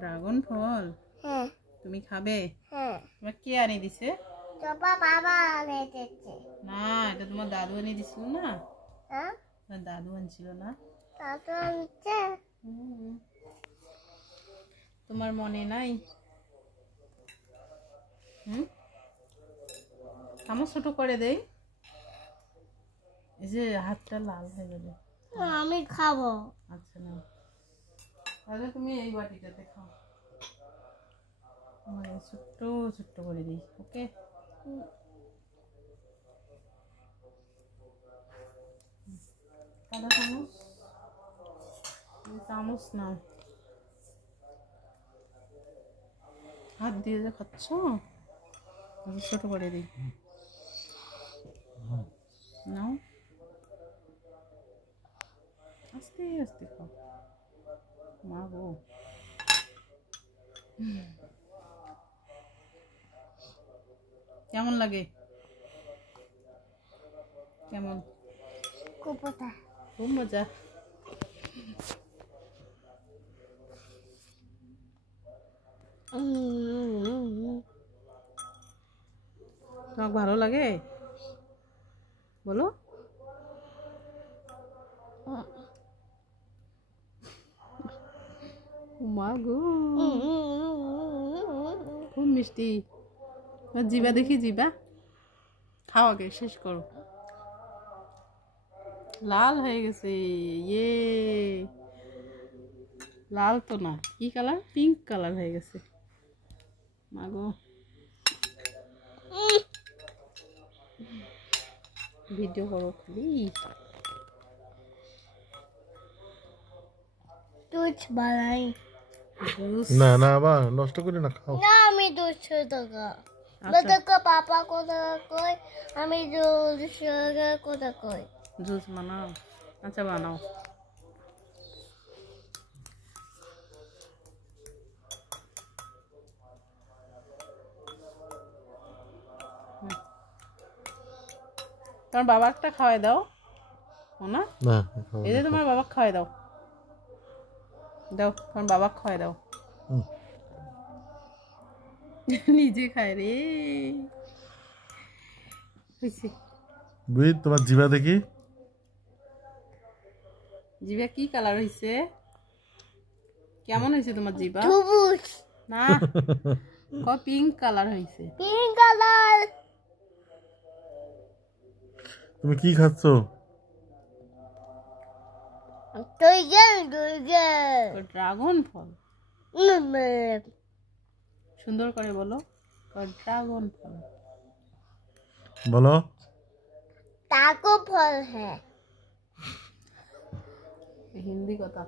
Dragon ফল হ্যাঁ তুমি খাবে? হ্যাঁ তোমার কে আনি দিছে? বাবা আনে দিচ্ছে। না, এটা তোমার দাদু এনে দিছিল না? হ্যাঁ তোমার দাদু আনছিল না? দাদু আনছে। তোমার মনে নাই? আমার ছোট করে দেই। এই যে হাতটা লাল হয়ে যাবে। আমি খাবো। আচ্ছা না, তাহলে তুমি এই বাটিটাতে খাও। মানে ছোট্ট ছোট্ট করে দিই। ওকে, কাদা চামচ, চামচ নাও। হাত দিয়ে যে খাচ্ছ, ছোট করে দিই। নাও, আস্তে আস্তে খাও। মা গো, কেমন লাগে? কেমন? খুব মজা। খুব মজা। তোমার ভালো লাগে? বলো। মা গো, খুব মিষ্টি। জিবা দেখি, জিবা খাও, আগে শেষ করো। লাল হয়ে গেছে। ইয়ে, লাল তো না, কি কালার? পিঙ্ক কালার হয়ে গেছে। মা গো, ভিডিও করো প্লিজ। দুধ বানাই। না না, আবার নষ্ট করে না, খাও। না, আমি দুধ টাকা বাবা পাপা কোথা কই, আমি দুধ কোথা কই। জুস বানাও। আচ্ছা বানাও। তোমার বাবাটা খাওয়াই দাও না? এই যে তোমার বাবা খাওয়াই দাও। দাও, তোমার বাবা খাওয়াই দাও। নিজে খায় রে। তোমার জিভা দেখি, জিভা কি কালার হয়েছে? কেমন হয়েছে তোমার জিভা? সবুজ না, পিঙ্ক কালার হয়েছে। Pink colour. তুমি কি খাচ্ছ? ড্রাগন ফল। সুন্দর করে বলো, ড্রাগন ফল বলো। টাকো ফল হ্যাঁ, হিন্দি কথা।